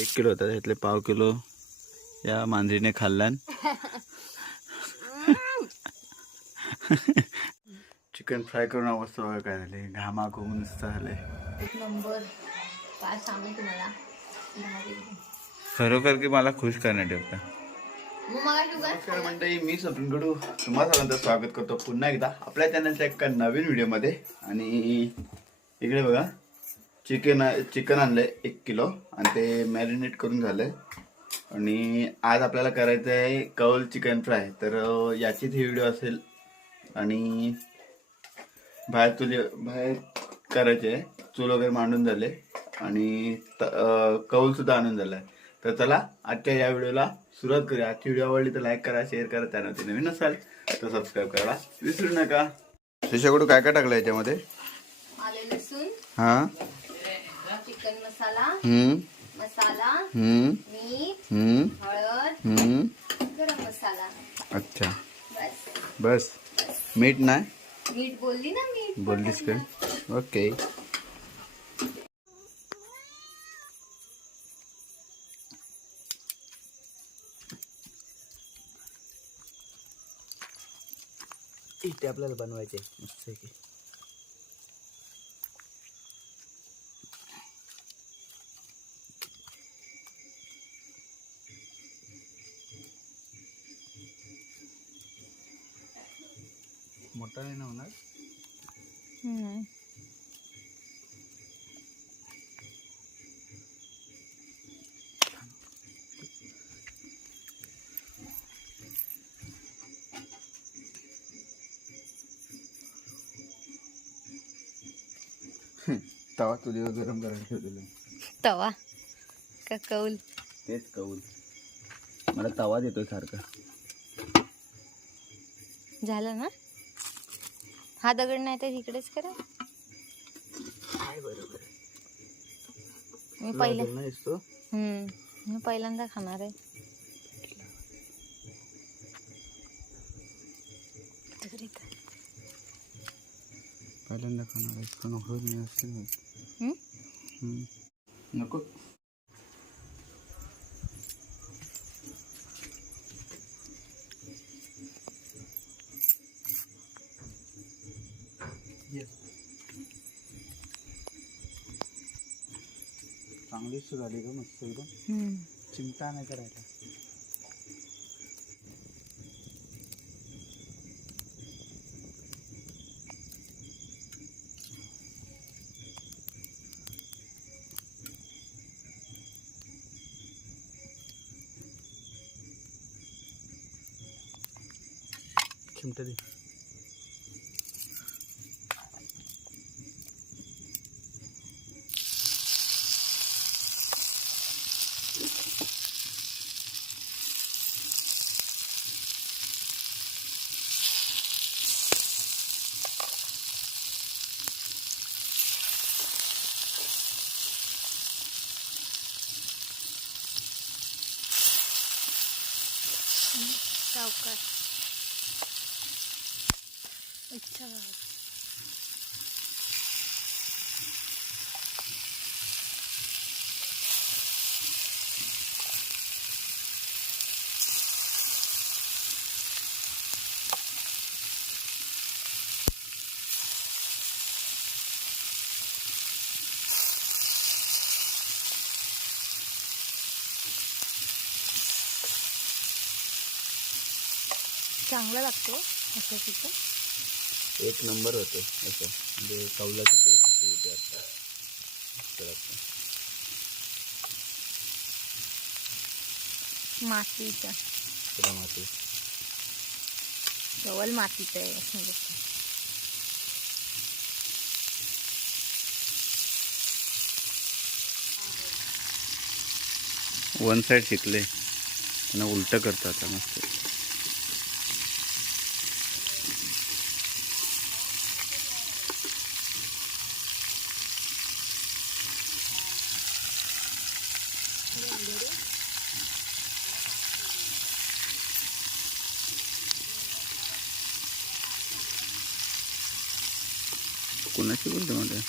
एक किलो होता त्यातले पाव किलो या मांजरीने खाल्ल्यान चिकन फ्राय करून अवस्था बघा काय झाली घामा घुमून नुसतं झाले तुम्हाला. खरोखर की मला खुश करण्यात नमस्कार मंडळी मी सचिन कडू तुम्हा सर्वांचं स्वागत करतो पुन्हा एकदा. आपल्या चॅनलच्या एका नवीन व्हिडिओमध्ये आणि इकडे बघा चिकन चिकन आणलंय एक किलो आणि ते मॅरिनेट करून झालंय. आणि आज आपल्याला करायचं आहे कौल चिकन फ्राय. तर याचीच ही व्हिडिओ असेल. आणि बाहेर तुझे बाहेर करायचे आहे चूल वगैरे मांडून झाले. आणि त- अं, कौल सुद्धा आणून झालाय. तर चला आजच्या या व्हिडिओला सुरुवात करूया. आजची व्हिडिओ आवडली तर लाईक करा शेअर करा त्यानंतर नवीन असाल तर सबस्क्राईब करायला विसरू नका. तुझ्याकडून काय काय टाकलं याच्यामध्ये? हा? चिकन मसाला हम्म. मसाला हम्म. मीठ हम्म. हळद हम्म. गरम मसाला. अच्छा. बस. बस. मीठ नाही? मीठ बोलली ना मीठ बोललीस का? ओके. इथे आपल्याला बनवायचे. मस्त की मोठा नाही ना होणार? हम्म. तवा तुझ्यावर गरम करायला ठेवलेलं. तवा. का कौल? तेच कौल. मला तवा देतोय सारखा. झालं ना? हा दगड नाही तर इकडेच करा. बरोबर. मी पहिले हम्म मी पहिल्यांदा खाणार आहे. पहिल्यांदा खाणार आहेस पण होत नाही असते ना हम्म? हम्म. नको चांगलीच झाली का मस्त एकदम हम्म. चिंता नाही करायला चिमटा दे अच्छा चांगला लागतो असं तिथं. एक नंबर होतो असं. म्हणजे कौलाची अशी येते आता. मातीचा. तुला माहिती जवळ मातीचं आहे असं बोलतो. वन साईड शिकले. त्यांना उलट करतो आता मस्त. कोणाची बोलते म्हणजे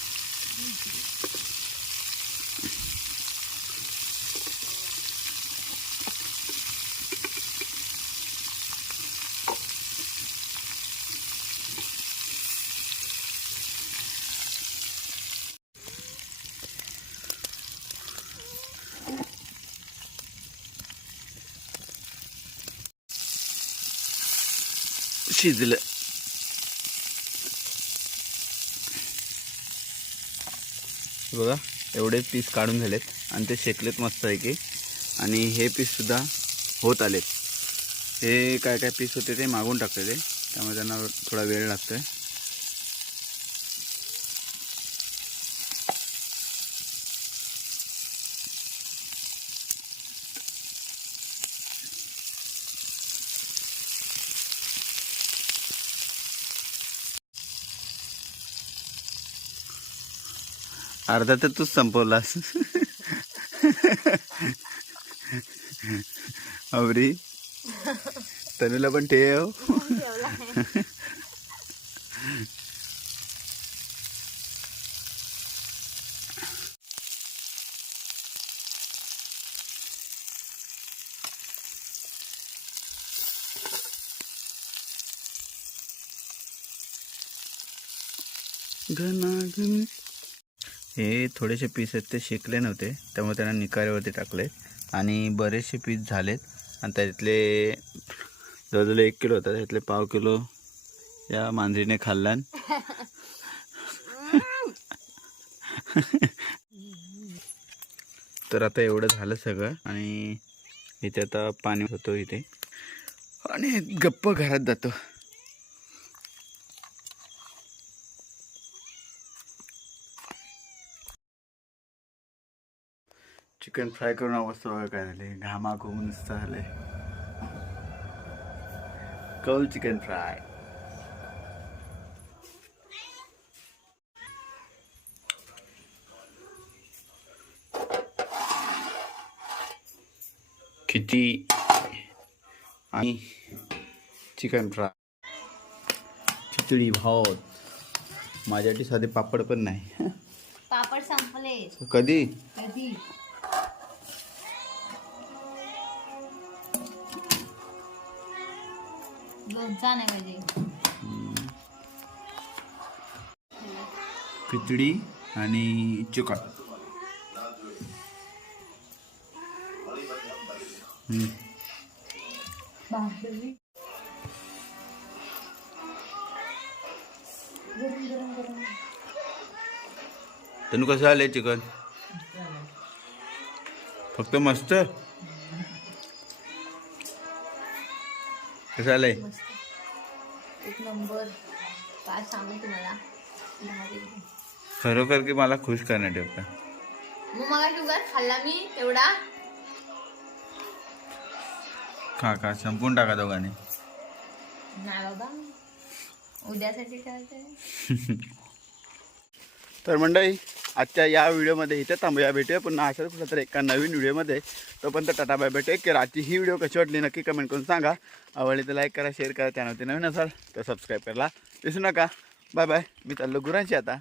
शिजलं बघा एवढे पीस काढून झालेत आणि ते शेकलेत मस्त आहे की आणि हे पीससुद्धा होत आलेत. हे काय काय पीस होते ते मागून टाकलेले त्यामुळे त्यांना थोडा वेळ लागतो आहे अर्धा तर तूच संपवलास. अवरी तनुला पण ठेव. घनाघन हे थोडेसे पीस आहेत ते शेकले नव्हते. त्यामुळे त्यांना निकाऱ्यावरती टाकले. आणि बरेचसे पीस झालेत. आणि त्यातले जवळजवळ एक किलो होता. त्यातले पाव किलो या मांजरीने खाल्ला. तर आता एवढं झालं सगळं. आणि इथे आता पाणी होतो इथे. आणि गप्प घरात जातो. चिकन फ्राय करून अवस्था बघा काय झाले घामा घुमून झाले कौल चिकन फ्राय. किती आणि चिकन फ्राय. खिचडी भात. माझ्यासाठी साधे पापड पण नाही. पापड संपले. कधी? कधी? लोणचा नाही पाहिजे. खिचडी आणि चिकन. हम्म. भाकरी. तनु कसं आलंय चिकन? फक्त मस्त? कसं आलंय एक नंबर. काय सांगू तुम्हाला? भारी. खरोखर की मला खुश करण्यात होता मग मला शुगर खाल्ला मी तेवढा. खा खा. संपून टाका दोघांनी. नाही बाबा. उद्यासाठी ठेवायचं तर मंडळी आजच्या या व्हिडिओमध्ये इथे थांबूया. भेटूया पुन्हा अशाच कुठल्या तर एका नवीन व्हिडिओमध्ये. तोपर्यंत टाटा बाय भेटूया की आजची ही व्हिडिओ कशी वाटली नक्की कमेंट करून सांगा. आवडली तर लाईक करा शेअर करा. त्यानंतर नवीन असाल तर सबस्क्राईब करायला विसरू नका. बाय बाय मी चाललो गुरांशी आता.